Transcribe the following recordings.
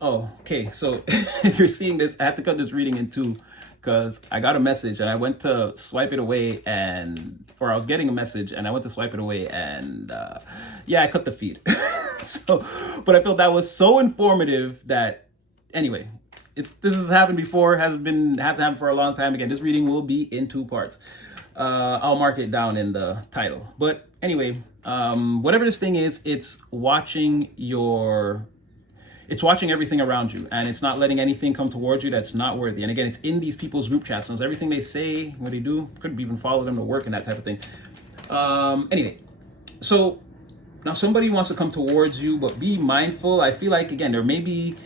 Oh, okay. So if you're seeing this, I have to cut this reading in two because I got a message and I went to swipe it away or I was getting a message and I went to swipe it away and yeah, I cut the feed. So, but I felt that was so informative that anyway, this has happened before, hasn't happened for a long time. Again, this reading will be in two parts. I'll mark it down in the title. But anyway, whatever this thing is, it's watching everything around you and it's not letting anything come towards you that's not worthy. And again, it's in these people's group chats. So everything they say, what they do, could even follow them to work and that type of thing. Anyway, so now somebody wants to come towards you, but be mindful. I feel like, again, there may be,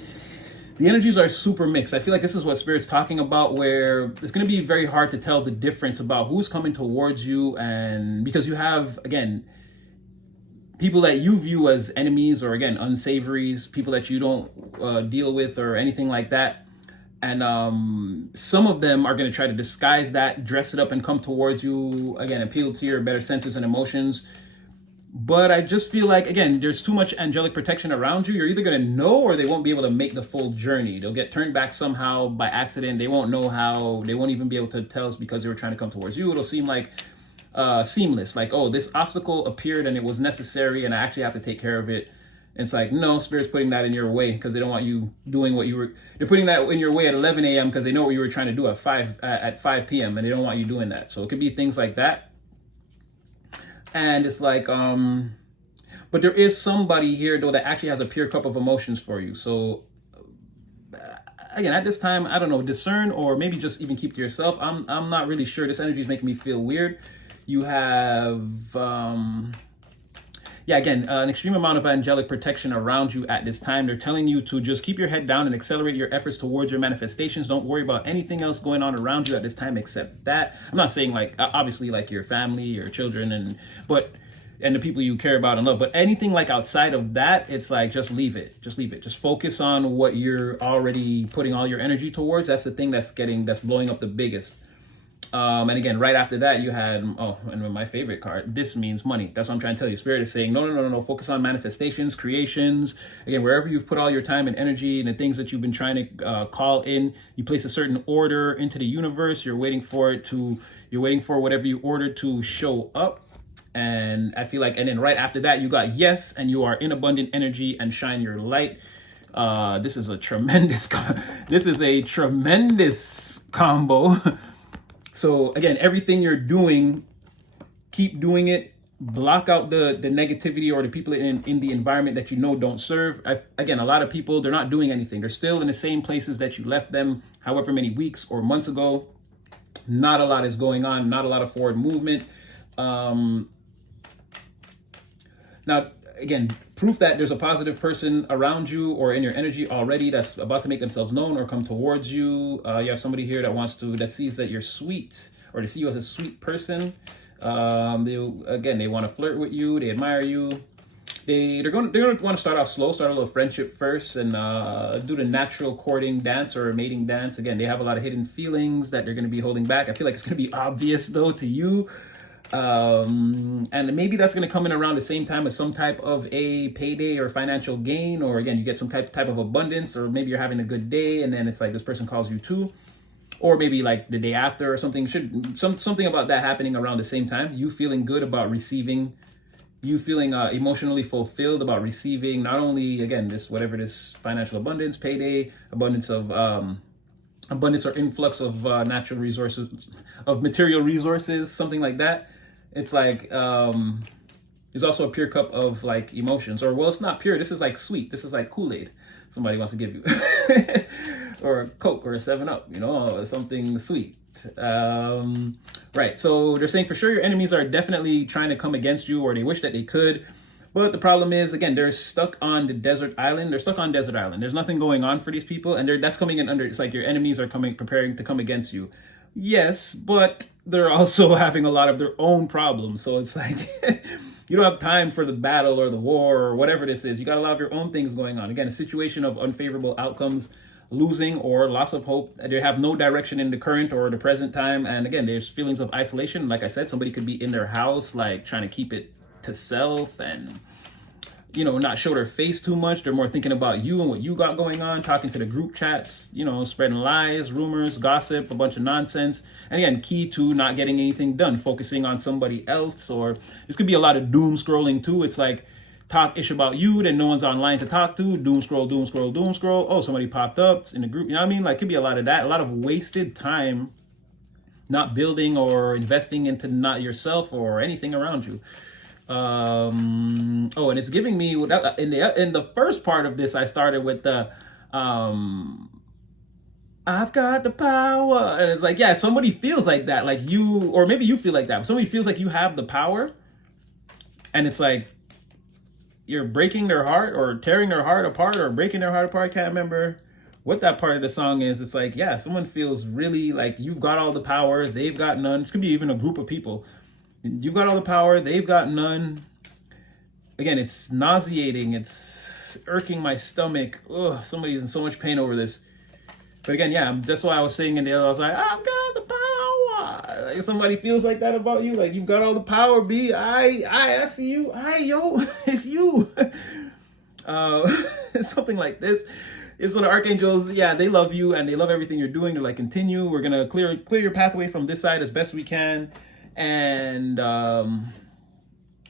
the energies are super mixed. I feel like this is what Spirit's talking about, where it's going to be very hard to tell the difference about who's coming towards you. And because you have, again, people that you view as enemies or again unsavories, people that you don't deal with or anything like that, and some of them are going to try to disguise that, dress it up, and come towards you, again appeal to your better senses and emotions. But I just feel like, again, there's too much angelic protection around you. You're either going to know or they won't be able to make the full journey. They'll get turned back somehow by accident. They won't know how. They won't even be able to tell us because they were trying to come towards you. It'll seem like seamless, like, oh, this obstacle appeared and it was necessary and I actually have to take care of it. And it's like, no, Spirit's putting that in your way because they don't want you doing what you were. They're putting that in your way at 11 a.m. because they know what you were trying to do at 5 p.m. and they don't want you doing that. So it could be things like that. And it's like, but there is somebody here though that actually has a pure cup of emotions for you. So again, at this time, I don't know, discern or maybe just even keep to yourself. I'm not really sure. This energy is making me feel weird. You have, yeah, again, an extreme amount of angelic protection around you at this time. They're telling you to just keep your head down and accelerate your efforts towards your manifestations. Don't worry about anything else going on around you at this time except that. I'm not saying like, obviously like your family, your children, and the people you care about and love, but anything like outside of that, it's like, just leave it. Just focus on what you're already putting all your energy towards. That's the thing that's blowing up the biggest. And again, right after that, you had, and my favorite card, this means money. That's what I'm trying to tell you. Spirit is saying, no. Focus on manifestations, creations. Again, wherever you've put all your time and energy and the things that you've been trying to call in, you place a certain order into the universe. You're waiting for whatever you ordered to show up. And I feel like, and then right after that, you got yes, and you are in abundant energy and shine your light. This is a tremendous combo. So again, everything you're doing, keep doing it. Block out the negativity or the people in the environment that you know don't serve. Again, a lot of people, they're not doing anything. They're still in the same places that you left them however many weeks or months ago. Not a lot is going on. Not a lot of forward movement. Now, again, proof that there's a positive person around you or in your energy already that's about to make themselves known or come towards you. You have somebody here that sees that you're sweet, or they see you as a sweet person. They want to flirt with you. They admire you. They're going to want to start off slow, start a little friendship first, and do the natural courting dance or mating dance. Again, they have a lot of hidden feelings that they're going to be holding back. I feel like it's going to be obvious though to you. And maybe that's going to come in around the same time as some type of a payday or financial gain, or again, you get some type of abundance, or maybe you're having a good day and then it's like this person calls you too, or maybe like the day after or something. Something about that happening around the same time. You feeling good about receiving, you feeling emotionally fulfilled about receiving not only, again, this financial abundance, payday, abundance or influx of natural resources, of material resources, something like that. It's like, there's also a pure cup of like emotions, or well, it's not pure. This is like sweet. This is like Kool-Aid somebody wants to give you, or a Coke or a 7-Up, something sweet. Right. So they're saying for sure your enemies are definitely trying to come against you, or they wish that they could. But the problem is, again, they're stuck on the desert island. There's nothing going on for these people. And that's coming in under, it's like your enemies are preparing to come against you. Yes, but they're also having a lot of their own problems. So it's like, you don't have time for the battle or the war or whatever this is. You got a lot of your own things going on. Again, a situation of unfavorable outcomes, losing or loss of hope. They have no direction in the current or the present time. And again, there's feelings of isolation. Like I said, somebody could be in their house, like trying to keep it to self, and not show their face too much. They're more thinking about you and what you got going on, talking to the group chats, spreading lies, rumors, gossip, a bunch of nonsense. And again, key to not getting anything done, focusing on somebody else. Or this could be a lot of doom scrolling too. It's like talk ish about you, then no one's online to talk to. Doom scroll, doom scroll, doom scroll. Oh, somebody popped up, it's in the group. You know what I mean? Like, it could be a lot of that, a lot of wasted time not building or investing into not yourself or anything around you. And it's giving me in the first part of this, I started with the I've got the power, and it's like, yeah, somebody feels like that, like you, or maybe you feel like that. Somebody feels like you have the power, and it's like you're breaking their heart or tearing their heart apart or breaking their heart apart. I can't remember what that part of the song is. It's like, yeah, someone feels really like you've got all the power, they've got none. It could be even a group of people. You've got all the power, they've got none. Again, it's nauseating. It's irking my stomach. Ugh, somebody's in so much pain over this. But again, yeah, that's why I was saying in the other, I was like, I've got the power. Like, somebody feels like that about you. Like, you've got all the power, B. I see you. Yo, it's you. Something like this. It's when the archangels, yeah, they love you and they love everything you're doing. They're like, continue. We're going to clear your pathway from this side as best we can. And we're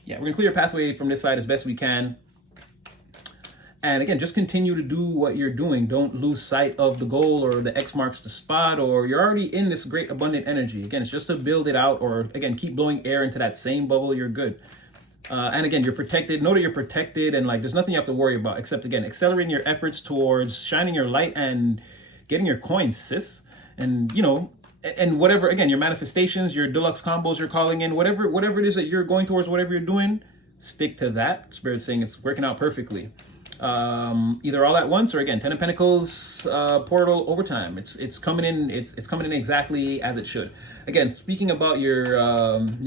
gonna clear your pathway from this side as best we can. And again, just continue to do what you're doing. Don't lose sight of the goal or the X marks the spot, or you're already in this great abundant energy. Again, it's just to build it out, or again, keep blowing air into that same bubble. You're good. And again, you're protected. Know that you're protected, and like there's nothing you have to worry about except, again, accelerating your efforts towards shining your light and getting your coins, sis. And and whatever, again, your manifestations, your deluxe combos you're calling in, whatever it is that you're going towards, whatever you're doing, stick to that. Spirit's saying it's working out perfectly. Either all at once, or again, Ten of Pentacles portal overtime. It's coming in. It's coming in exactly as it should. Again, speaking about your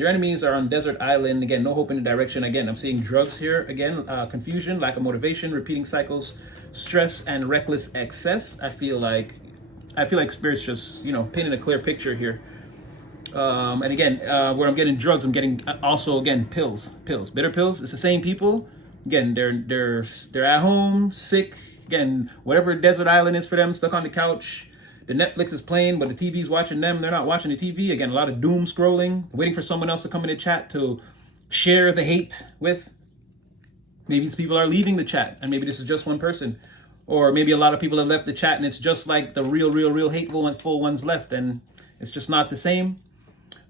enemies are on desert island. Again, no hope in the direction. Again, I'm seeing drugs here. Again, confusion, lack of motivation, repeating cycles, stress, and reckless excess. I feel like Spirit's just, painting a clear picture here. And again, where I'm getting drugs, I'm getting also, again, pills, bitter pills. It's the same people. Again, they're at home, sick. Again, whatever desert island is for them, stuck on the couch. The Netflix is playing, but the TV's watching them. They're not watching the TV. Again, a lot of doom scrolling, waiting for someone else to come in the chat to share the hate with. Maybe these people are leaving the chat, and maybe this is just one person. Or maybe a lot of people have left the chat and it's just like the real hateful ones left, and it's just not the same.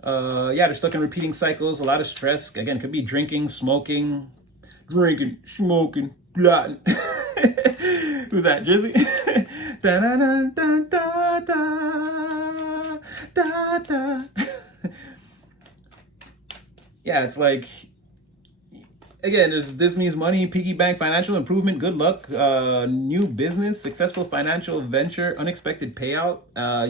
They're stuck in repeating cycles, a lot of stress. Again, could be drinking, smoking, plotting. Who's that, Jersey? Da, da, da, da, da, da, da. Yeah, it's like, again, this means money, piggy bank, financial improvement, good luck, new business, successful financial venture, unexpected payout.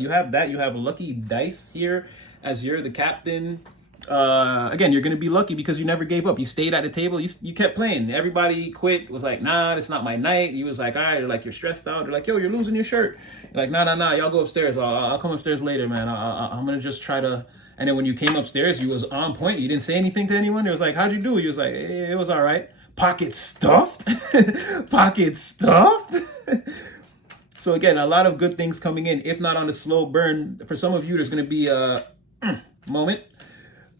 You have that. You have lucky dice here as you're the captain. Again, you're going to be lucky because you never gave up. You stayed at the table. You kept playing. Everybody quit, was like, nah, it's not my night. You was like, all right. They're like, you're stressed out. They're like, yo, you're losing your shirt. You're like, nah, y'all go upstairs. I'll come upstairs later, man. I'm going to just try to. And then when you came upstairs, you was on point. You didn't say anything to anyone. It was like, how'd you do? You was like, it was all right. Pocket stuffed. Pocket stuffed. So again, a lot of good things coming in, if not on a slow burn. For some of you, there's going to be a moment.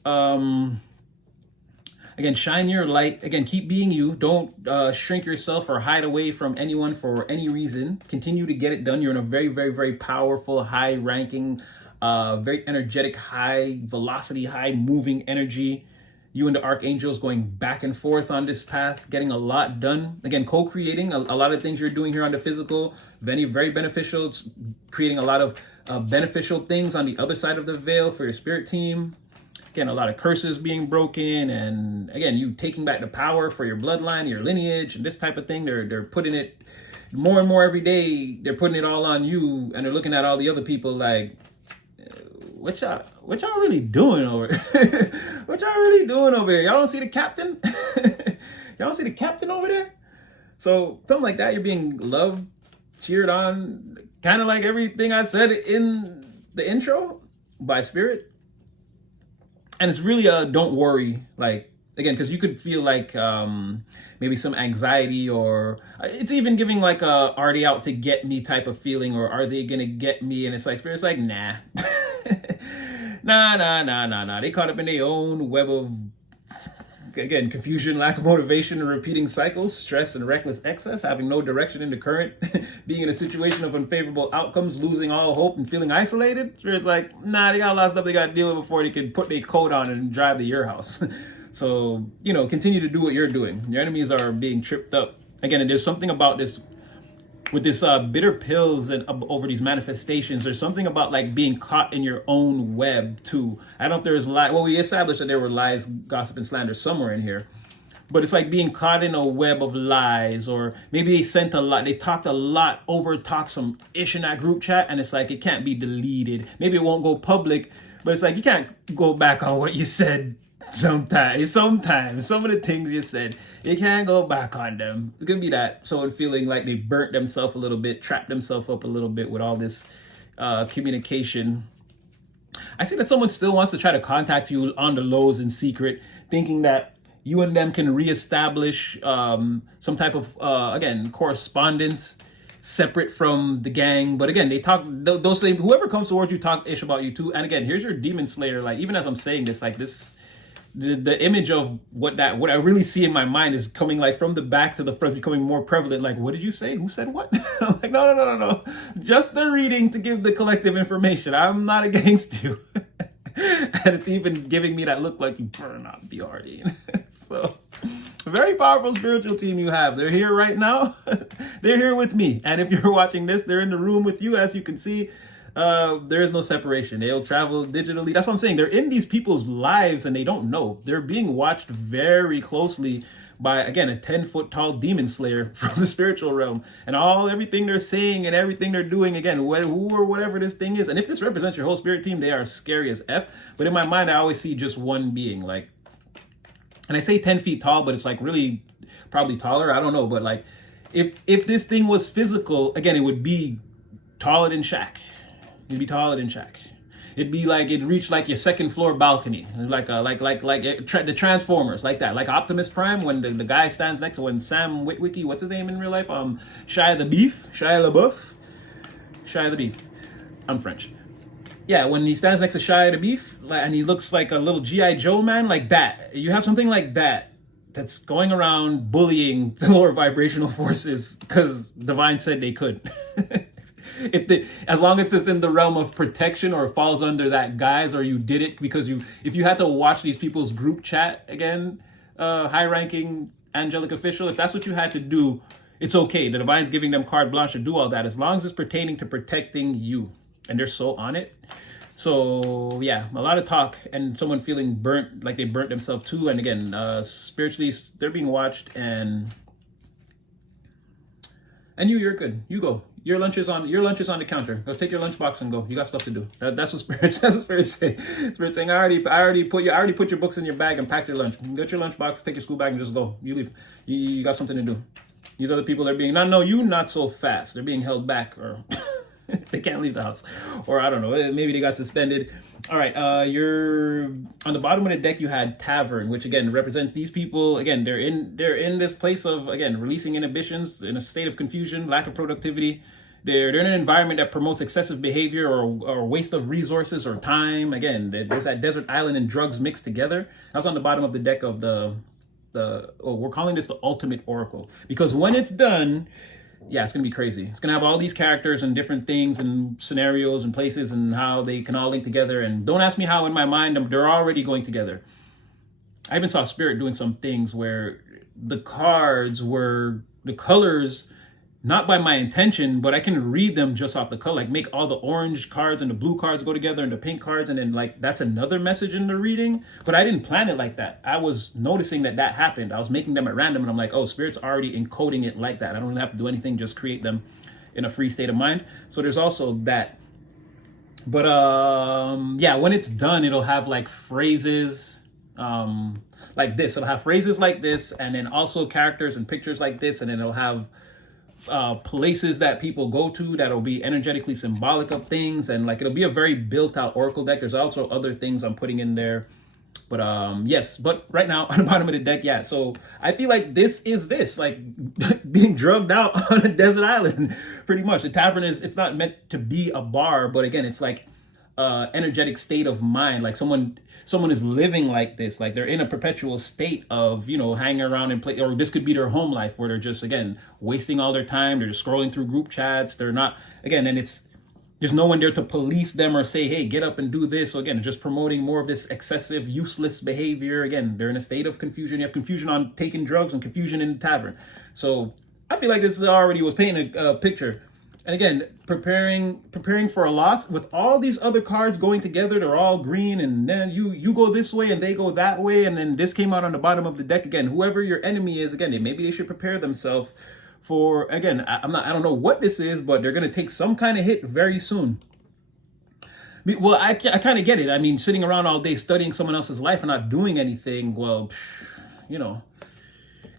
Again, shine your light. Again, keep being you. Don't shrink yourself or hide away from anyone for any reason. Continue to get it done. You're in a very, very, very powerful, high-ranking, very energetic, high velocity, high moving energy. You and the archangels going back and forth on this path, getting a lot done. Again, co-creating a lot of things you're doing here on the physical, very, very beneficial. It's creating a lot of beneficial things on the other side of the veil for your spirit team. Again, a lot of curses being broken, and again, you taking back the power for your bloodline, your lineage, and this type of thing. They're putting it more and more every day. They're putting it all on you, and they're looking at all the other people like, what y'all really doing over here? What y'all really doing over here? Y'all don't see the captain? Y'all don't see the captain over there? So something like that, you're being loved, cheered on, kind of like everything I said in the intro by spirit. And it's really a don't worry, like again, because you could feel like maybe some anxiety, or it's even giving like a "are they out to get me" type of feeling, or "are they gonna get me?" And it's like Spirit's like, nah. Nah. They caught up in their own web of, again, confusion, lack of motivation, and repeating cycles, stress and reckless excess, having no direction in the current, being in a situation of unfavorable outcomes, losing all hope, and feeling isolated. Spirit's like, nah, they got a lot of stuff they got to deal with before they can put their coat on and drive to your house. So, continue to do what you're doing. Your enemies are being tripped up. Again, and there's something about this, with this bitter pills and over these manifestations. There's something about like being caught in your own web too. I don't know if there's lies. Well, we established that there were lies, gossip, and slander somewhere in here. But it's like being caught in a web of lies, or maybe they talked a lot, over talked some ish in that group chat, and it's like it can't be deleted. Maybe it won't go public, but it's like you can't go back on what you said. Sometimes some of the things you said, you can't go back on them. It could be that someone feeling like they burnt themselves a little bit, trapped themselves up a little bit with all this communication. I see that someone still wants to try to contact you on the lows in secret, thinking that you and them can reestablish some type of, again, correspondence separate from the gang. But again, they talk, those same, whoever comes towards you talk ish about you too. And again, here's your demon slayer. Like, even as I'm saying this, like this, the image of what I really see in my mind is coming like from the back to the front, becoming more prevalent. Like, what did you say? Who said what? I'm like, no. Just the reading to give the collective information. I'm not against you. And it's even giving me that look like you better not be already. So, very powerful spiritual team you have. They're here right now. They're here with me. And if you're watching this, they're in the room with you. As you can see, there is no separation. They'll travel digitally. That's what I'm saying. They're in these people's lives and they don't know. They're being watched very closely by, again, a 10-foot tall demon slayer from the spiritual realm. And everything they're saying and everything they're doing, again, who or whatever this thing is. And if this represents your whole spirit team, they are scary as F. But in my mind, I always see just one being. Like, and I say 10 feet tall, but it's like really probably taller. I don't know. But like, if this thing was physical, again, it would be taller than Shaq. It'd be taller than Shaq. It'd be like, it'd reach like your second floor balcony, like the Transformers, like that, like Optimus Prime when the guy stands next to, when Sam Witwicky, what's his name in real life? Shia LaBeouf. I'm French. Yeah, when he stands next to Shia LaBeouf, and he looks like a little G.I. Joe man, like that. You have something like that that's going around bullying the lower vibrational forces because Divine said they could. As long as it's in the realm of protection or falls under that guise, or you did it because if you had to watch these people's group chat again, high-ranking angelic official, if that's what you had to do, it's okay. The Divine's giving them carte blanche to do all that, as long as it's pertaining to protecting you. And they're so on it. So yeah, a lot of talk and someone feeling burnt, like they burnt themselves too. And again, spiritually, they're being watched, and you're good. You go. Your lunch is on the counter. Go take your lunchbox and go. You got stuff to do. That's what Spirit's saying. Spirit's saying, I already put your books in your bag and packed your lunch. Get your lunchbox, take your school bag, and just go. You leave. You got something to do. These other people are being, not so fast. They're being held back, or they can't leave the house, or I don't know. Maybe they got suspended. All right. You're on the bottom of the deck. You had Tavern, which again represents these people. Again, they're in this place of, again, releasing inhibitions, in a state of confusion, lack of productivity. They're in an environment that promotes excessive behavior or waste of resources or time. Again, there's that desert island and drugs mixed together. That's on the bottom of the deck of we're calling this the Ultimate Oracle, because when it's done, yeah, it's gonna be crazy. It's gonna have all these characters and different things and scenarios and places and how they can all link together. And don't ask me how. In my mind, they're already going together. I even saw Spirit doing some things where the cards were the colors, not by my intention, but I can read them just off the color. Like, make all the orange cards and the blue cards go together and the pink cards, and then like that's another message in the reading. But I didn't plan it like that. I was noticing that happened. I was making them at random, and I'm like, oh, Spirit's already encoding it like that. I don't really have to do anything, just create them in a free state of mind. So there's also that. But yeah, when it's done, it'll have like phrases like this. It'll have phrases like this, and then also characters and pictures like this, and then it'll have places that people go to that'll be energetically symbolic of things, and like it'll be a very built out oracle deck. There's also other things I'm putting in there But yes, but right now on the bottom of the deck, yeah. So I feel like this is like being drugged out on a desert island, pretty much. The tavern it's not meant to be a bar, but again, it's like energetic state of mind. Like someone is living like this, like they're in a perpetual state of, you know, hanging around and play, or this could be their home life where they're just, again, wasting all their time. They're just scrolling through group chats. They're not, again, and there's no one there to police them or say, hey, get up and do this. So again, just promoting more of this excessive, useless behavior. Again, they're in a state of confusion. You have confusion on taking drugs and confusion in the tavern. So I feel like this already was painting a picture. And again, preparing for a loss with all these other cards going together. They're all green, and then you go this way and they go that way. And then this came out on the bottom of the deck again. Whoever your enemy is, again, maybe they should prepare themselves for, again, I don't know what this is, but they're going to take some kind of hit very soon. Well, I kind of get it. I mean, sitting around all day studying someone else's life and not doing anything, well, you know.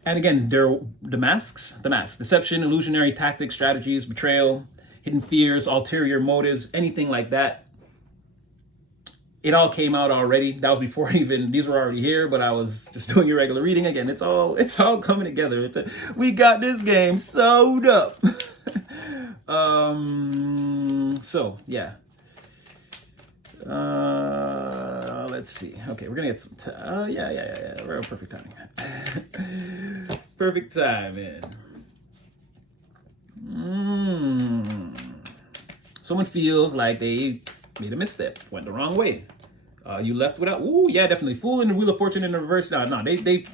And again, the masks, deception, illusionary tactics, strategies, betrayal, hidden fears, ulterior motives, anything like that. It all came out already. That was before these were already here, but I was just doing your regular reading. Again, it's all coming together. We got this game sewed up. So yeah. Let's see. Okay, we're gonna get some. Yeah. We're on perfect timing. Perfect timing. Someone feels like they made a misstep, went the wrong way. You left without. Ooh, yeah, definitely. Fool in the Wheel of Fortune in the reverse. No, they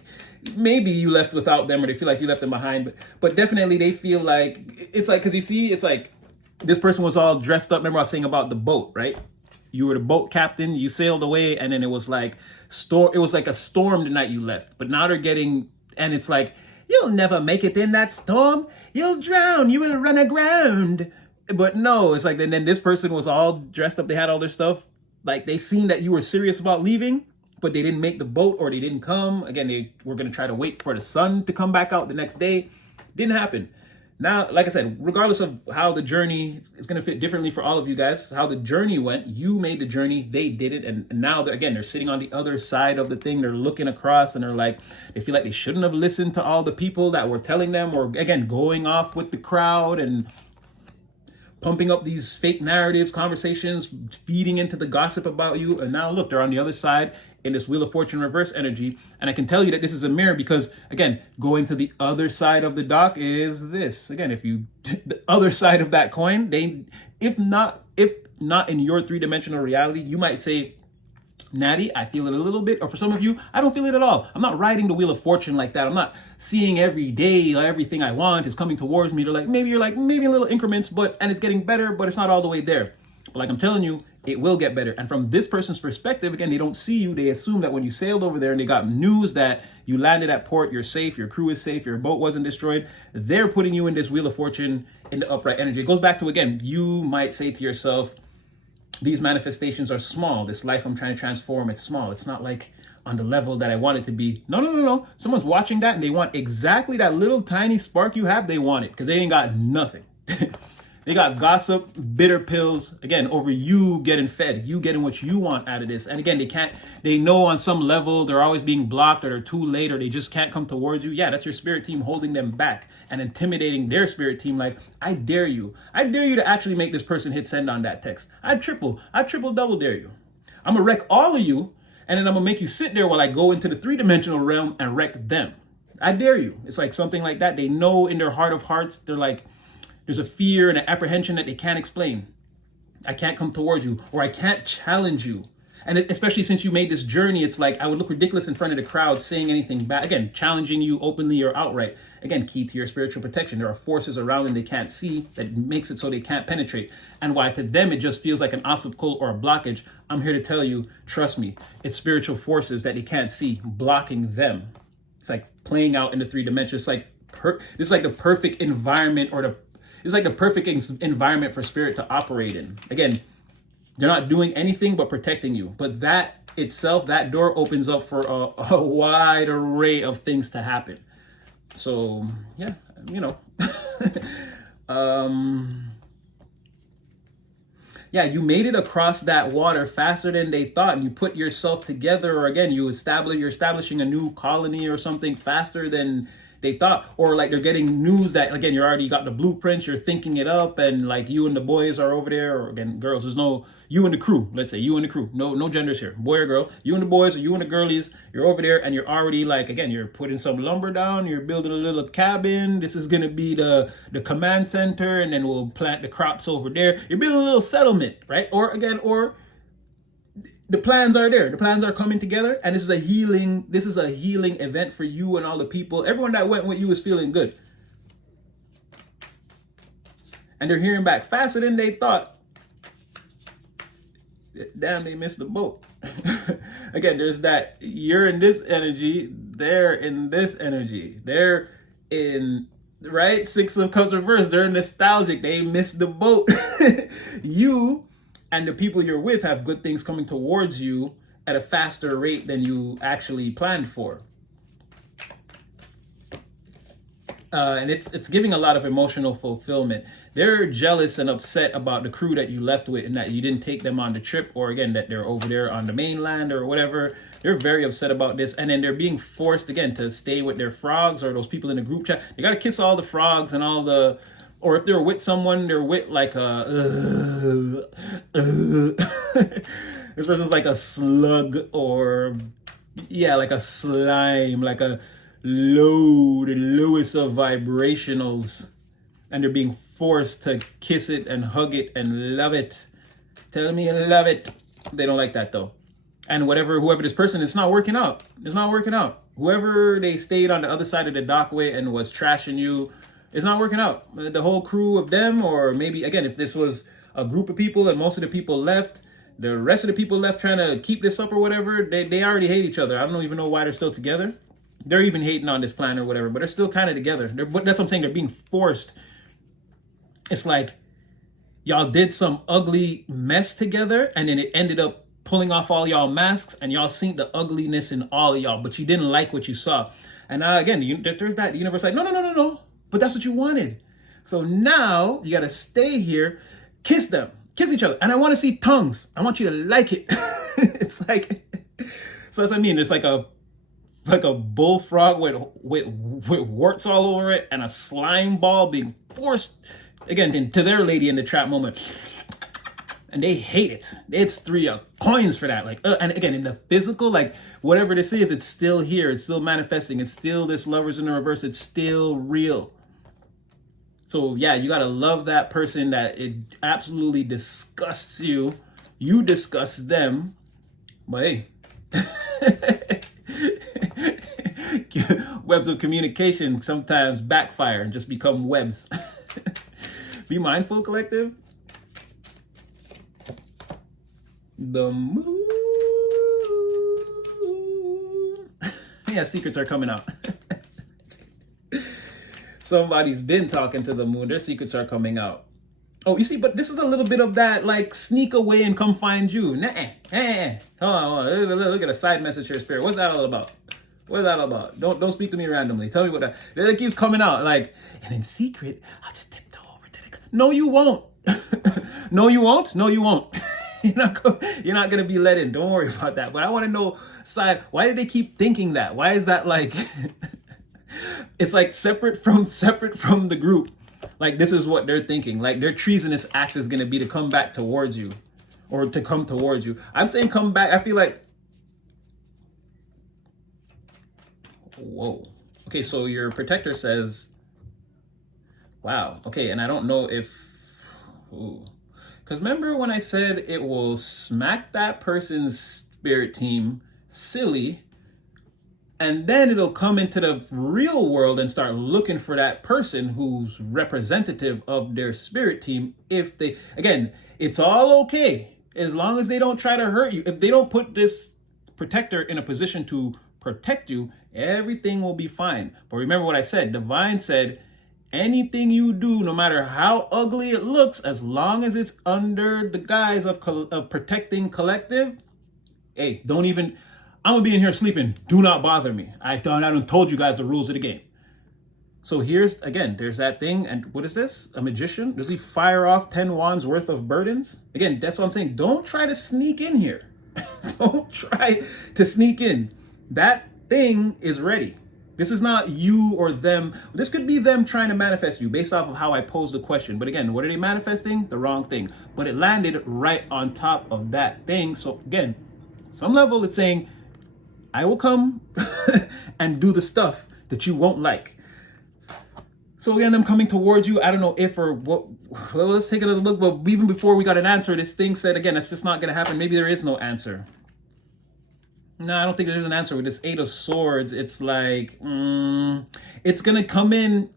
maybe you left without them, or they feel like you left them behind. But definitely they feel like it's like, because you see, it's like this person was all dressed up. Remember I was saying about the boat, right? You were the boat captain, you sailed away, and then it was like it was like a storm the night you left. But now they're getting, and it's like, you'll never make it in that storm. You'll drown, you will run aground. But no, it's like, and then this person was all dressed up, they had all their stuff. Like they seen that you were serious about leaving, but they didn't make the boat, or they didn't come. Again, they were gonna try to wait for the sun to come back out the next day. Didn't happen. Now, like I said, regardless of how the journey is going to fit differently for all of you guys, how the journey went, you made the journey, they did it. And now, they're sitting on the other side of the thing. They're looking across and they're like, they feel like they shouldn't have listened to all the people that were telling them, or again, going off with the crowd and pumping up these fake narratives, conversations, feeding into the gossip about you. And now look, they're on the other side in this Wheel of Fortune reverse energy. And I can tell you that this is a mirror because, again, going to the other side of the dock is this. Again, if you, the other side of that coin, if not in your three-dimensional reality, you might say, Natty, I feel it a little bit. Or for some of you, I don't feel it at all. I'm not riding the Wheel of Fortune like that. I'm not seeing every day everything I want is coming towards me. Maybe in little increments, and it's getting better, but it's not all the way there. But like I'm telling you, it will get better. And from this person's perspective, again, they don't see you. They assume that when you sailed over there and they got news that you landed at port, you're safe, your crew is safe, your boat wasn't destroyed. They're putting you in this Wheel of Fortune in the upright energy. It goes back to, again, you might say to yourself, these manifestations are small. This life I'm trying to transform, it's small. It's not like on the level that I want it to be. No. Someone's watching that and they want exactly that little tiny spark you have. They want it because they ain't got nothing. They got gossip, bitter pills, again, over you getting fed, you getting what you want out of this. And again, they know on some level they're always being blocked, or they're too late, or they just can't come towards you. Yeah, that's your spirit team holding them back and intimidating their spirit team. Like, I dare you. I dare you to actually make this person hit send on that text. I triple double dare you. I'm gonna wreck all of you, and then I'm gonna make you sit there while I go into the three-dimensional realm and wreck them. I dare you. It's like something like that. They know in their heart of hearts, they're like, there's a fear and an apprehension that they can't explain. I can't come towards you, or I can't challenge you. And especially since you made this journey, it's like I would look ridiculous in front of the crowd saying anything bad. Again, challenging you openly or outright. Again, key to your spiritual protection. There are forces around them they can't see that makes it so they can't penetrate. And why to them it just feels like an obstacle or a blockage, I'm here to tell you, trust me, it's spiritual forces that they can't see blocking them. It's like playing out in the three dimensions. It's like the perfect environment, it's like the perfect environment for spirit to operate in. Again, they're not doing anything but protecting you. But that itself, that door opens up for a wide array of things to happen. So, yeah, yeah, you made it across that water faster than they thought, and you put yourself together, or again, you're establishing a new colony or something faster than they thought, or like they're getting news that again you're already got the blueprints, you're thinking it up, and like you and the boys are over there, or again girls, there's no you and the crew, let's say you and the crew, no genders here, boy or girl, you and the boys or you and the girlies, you're over there and you're already like, again, you're putting some lumber down, you're building a little cabin, this is gonna be the command center, and then we'll plant the crops over there, you're building a little settlement, right? Or the plans are there. The plans are coming together, and this is a healing event for you and all the people. Everyone that went with you is feeling good. And they're hearing back faster than they thought. Damn, they missed the boat. Again, there's that you're in this energy, they're in this energy. They're in, right? Six of Cups reverse. They're nostalgic. They missed the boat. You and the people you're with have good things coming towards you at a faster rate than you actually planned for. And it's giving a lot of emotional fulfillment. They're jealous and upset about the crew that you left with and that you didn't take them on the trip, or again, that they're over there on the mainland or whatever. They're very upset about this. And then they're being forced again to stay with their frogs or those people in the group chat. They got to kiss all the frogs and all the, or if they're with someone, they're with like a, this person's like a slug, or yeah, like a slime, like a the lowest of vibrationals. And they're being forced to kiss it and hug it and love it. Tell me you love it. They don't like that though. And whoever this person, it's not working out. It's not working out. Whoever they stayed on the other side of the dock with and was trashing you, it's not working out. The whole crew of them, or maybe, again, if this was a group of people and most of the people left, the rest of the people left trying to keep this up or whatever, they already hate each other. I don't even know why they're still together. They're even hating on this plan or whatever, but they're still kind of together. But that's what I'm saying. They're being forced. It's like y'all did some ugly mess together, and then it ended up pulling off all y'all masks, and y'all seen the ugliness in all of y'all, but you didn't like what you saw. And again, there's that, the universe like, no. But that's what you wanted. So now you got to stay here, kiss them, kiss each other. And I want to see tongues. I want you to like it. It's like, so that's what I mean. It's like a bullfrog with warts all over it, and a slime ball being forced again into their lady in the trap moment. And they hate it. It's 3 coins for that. Like, and again, in the physical, like whatever this is, it's still here. It's still manifesting. It's still this lovers in the reverse. It's still real. So yeah, you got to love that person that it absolutely disgusts you. You disgust them. But hey, webs of communication sometimes backfire and just become webs. Be mindful, collective. The moon. Yeah, secrets are coming out. Somebody's been talking to the moon. Their secrets are coming out. Oh, you see, but this is a little bit of that, like, sneak away and come find you. Hold on. Look at a side message here, Spirit. What's that all about? What's that all about? Don't speak to me randomly. Tell me what that. It keeps coming out. Like, and in secret, I'll just tiptoe over to the. No, you won't. No, you won't. No, you won't. You're not gonna be let in. Don't worry about that. But I want to know, side. Why did they keep thinking that? Why is that like? It's like separate from the group. Like, this is what they're thinking. Like, their treasonous act is gonna be to come back towards you, or to come towards you. I'm saying come back. I feel like. Whoa. Okay, so your protector says. Wow. Okay, and I don't know if. Ooh. Because remember when I said it will smack that person's spirit team silly, and then it'll come into the real world and start looking for that person who's representative of their spirit team. If they, again, it's all okay as long as they don't try to hurt you. If they don't put this protector in a position to protect you, everything will be fine. But remember what I said. Divine said, anything you do, no matter how ugly it looks, as long as it's under the guise of protecting collective, hey, don't even, I'm gonna be in here sleeping. Do not bother me. I done told you guys the rules of the game. So here's, again, there's that thing. And what is this? A magician? Does he fire off 10 wands worth of burdens? Again, that's what I'm saying. Don't try to sneak in here. Don't try to sneak in. That thing is ready. This is not you or them. This could be them trying to manifest you based off of how I posed the question. But again, what are they manifesting? The wrong thing. But it landed right on top of that thing. So again, some level it's saying, I will come and do the stuff that you won't like. So again, them coming towards you, I don't know if or what. Well, let's take another look. But even before we got an answer, this thing said, again, that's just not going to happen. Maybe there is no answer. No, I don't think there's an answer with this 8 of Swords. It's like, it's going to come in,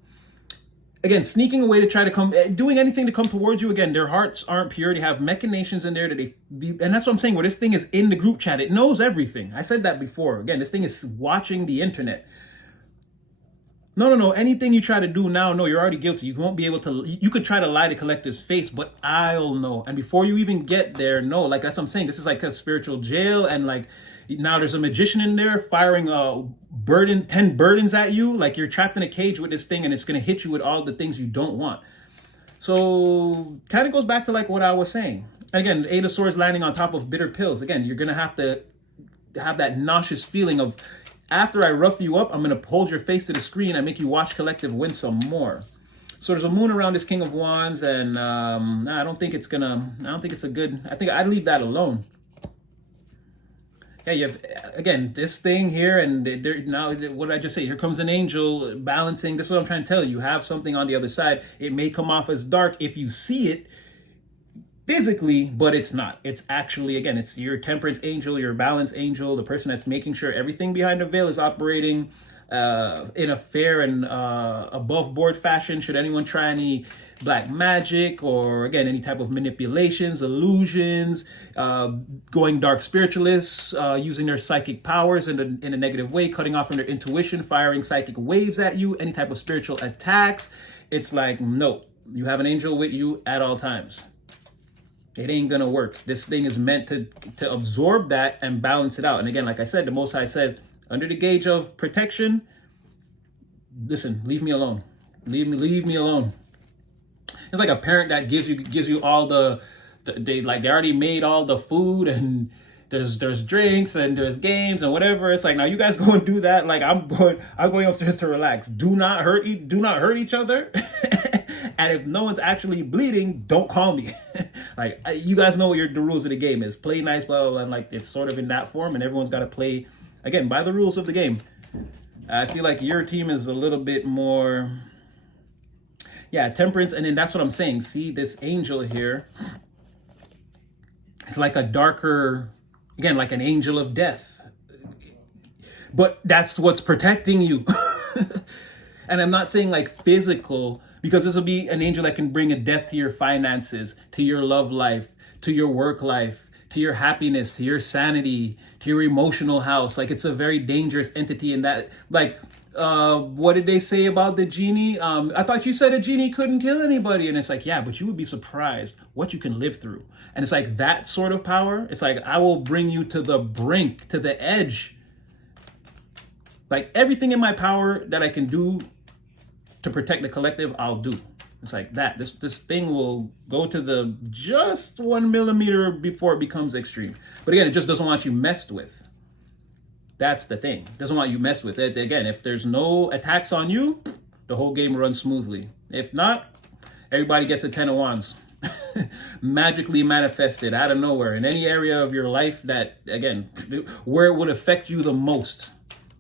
again, sneaking away to try to come, doing anything to come towards you. Again, their hearts aren't pure. They have machinations in there that and that's what I'm saying, where this thing is in the group chat. It knows everything. I said that before. Again, this thing is watching the internet. No. Anything you try to do now, no, you're already guilty. You won't be able to. You could try to lie to collective's face, but I'll know. And before you even get there, no, like that's what I'm saying. This is like a spiritual jail, and like now there's a magician in there firing 10 burdens at you. Like you're trapped in a cage with this thing, and it's gonna hit you with all the things you don't want. So kind of goes back to like what I was saying. And again, 8 of Swords landing on top of bitter pills. Again, you're gonna have to have that nauseous feeling of, after I rough you up, I'm going to hold your face to the screen and make you watch collective win some more. So there's a moon around this King of Wands, and I don't think it's a good, I think I'd leave that alone. Yeah, you have, again, this thing here, and now, what did I just say? Here comes an angel balancing. This is what I'm trying to tell you. You have something on the other side. It may come off as dark if you see it physically, but it's not. It's actually, again, it's your temperance angel, your balance angel, the person that's making sure everything behind the veil is operating in a fair and above board fashion. Should anyone try any black magic or, again, any type of manipulations, illusions, going dark spiritualists, using their psychic powers in a negative way, cutting off from their intuition, firing psychic waves at you, any type of spiritual attacks, it's like, no, you have an angel with you at all times. It ain't gonna work. This thing is meant to absorb that and balance it out. And again, like I said, the Most High says, under the gauge of protection, listen, leave me alone. Leave me alone. It's like a parent that gives you all they already made all the food, and there's drinks and there's games and whatever. It's like, now you guys go and do that. Like I'm going upstairs to relax. Do not hurt each other. And if no one's actually bleeding, don't call me. Like, you guys know what the rules of the game is. Play nice, blah, blah, blah. And like, it's sort of in that form, and everyone's got to play, again, by the rules of the game. I feel like your team is a little bit more, yeah, temperance. And then that's what I'm saying. See, this angel here, it's like a darker, again, like an angel of death. But that's what's protecting you. And I'm not saying like physical, because this will be an angel that can bring a death to your finances, to your love life, to your work life, to your happiness, to your sanity, to your emotional house. Like, it's a very dangerous entity in that, like, what did they say about the genie? I thought you said a genie couldn't kill anybody. And it's like, yeah, but you would be surprised what you can live through. And it's like that sort of power. It's like, I will bring you to the brink, to the edge. Like, everything in my power that I can do to protect the collective, I'll do. It's like that. This thing will go to the just 1 millimeter before it becomes extreme. But again, it just doesn't want you messed with. That's the thing. It doesn't want you messed with it. Again, if there's no attacks on you, the whole game runs smoothly. If not, everybody gets a 10 of wands. Magically manifested out of nowhere in any area of your life that, again, where it would affect you the most.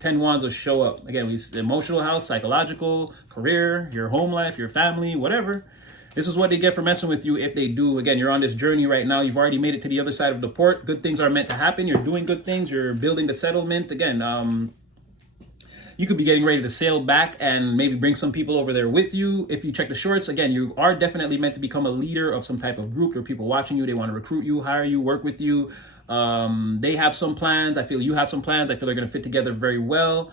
10 wands will show up. Again, emotional house, psychological, career, your home life, your family, whatever. This is what they get for messing with you if they do. Again, you're on this journey right now. You've already made it to the other side of the port. Good things are meant to happen. You're doing good things. You're building the settlement. Again, you could be getting ready to sail back and maybe bring some people over there with you. If you check the shorts, again, you are definitely meant to become a leader of some type of group. There are people watching you. They want to recruit you, hire you, work with you. They have some plans. I feel you have some plans. I feel they're going to fit together very well.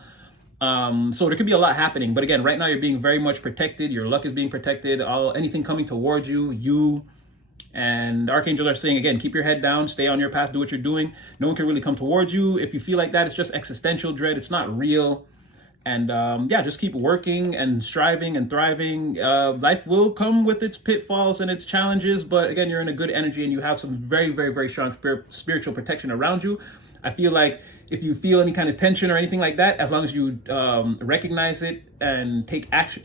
So there could be a lot happening, but again, right now you're being very much protected. Your luck is being protected. Anything coming towards you and archangels are saying, again, keep your head down, stay on your path, do what you're doing. No one can really come towards you. If you feel like that, it's just existential dread. It's not real. And yeah, just keep working and striving and thriving. Life will come with its pitfalls and its challenges, but again, you're in a good energy and you have some very, very, very strong spiritual protection around you. I feel like if you feel any kind of tension or anything like that, as long as you recognize it and take action,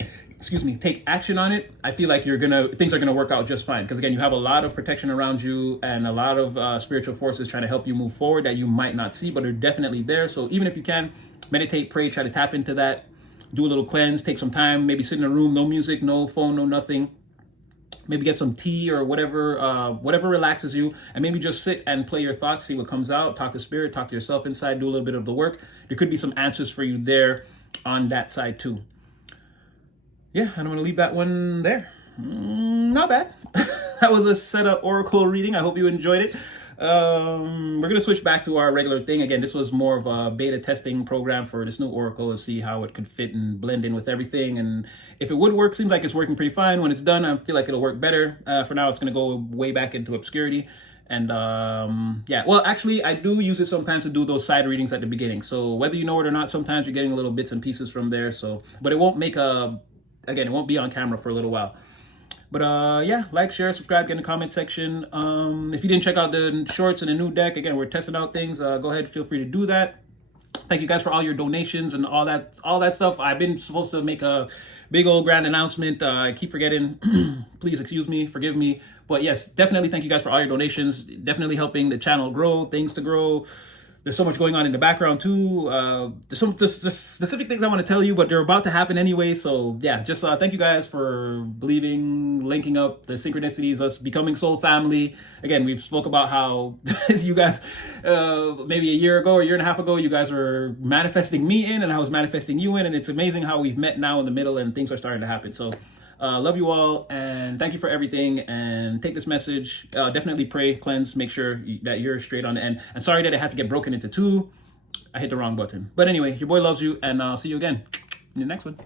take action on it, I feel like things are gonna work out just fine. Because again, you have a lot of protection around you and a lot of spiritual forces trying to help you move forward that you might not see, but are definitely there. So even if you can, meditate, pray, try to tap into that, do a little cleanse, take some time, maybe sit in a room, no music, no phone, no nothing. Maybe get some tea or whatever relaxes you, and maybe just sit and play your thoughts, see what comes out, talk to spirit, talk to yourself inside, do a little bit of the work. There could be some answers for you there on that side too. Yeah, and I'm going to leave that one there. Not bad. That was a setup oracle reading. I hope you enjoyed it. We're going to switch back to our regular thing. Again, this was more of a beta testing program for this new oracle to see how it could fit and blend in with everything. And if it would work, seems like it's working pretty fine. When it's done, I feel like it'll work better. For now, it's going to go way back into obscurity. And yeah, well, actually, I do use it sometimes to do those side readings at the beginning. So whether you know it or not, sometimes you're getting little bits and pieces from there. So, but it won't make again, it won't be on camera for a little while. But yeah, like, share, subscribe, get in the comment section. If you didn't check out the shorts and the new deck, again, we're testing out things. Go ahead, feel free to do that. Thank you guys for all your donations and all that stuff. I've been supposed to make a big old grand announcement. I keep forgetting. Please excuse me, forgive me. But yes, definitely thank you guys for all your donations. Definitely helping the channel grow, things to grow. There's so much going on in the background too. There's some just specific things I want to tell you, but they're about to happen anyway. So yeah, just thank you guys for believing, linking up, the synchronicities, us becoming soul family. Again, we've spoke about how you guys, maybe a year ago or a year and a half ago, you guys were manifesting me in and I was manifesting you in. And it's amazing how we've met now in the middle and things are starting to happen. So love you all and thank you for everything, and take this message, definitely pray, cleanse, make sure that you're straight on the end. And sorry that it had to get broken into two. I hit the wrong button, but anyway, your boy loves you, and I'll see you again in the next one.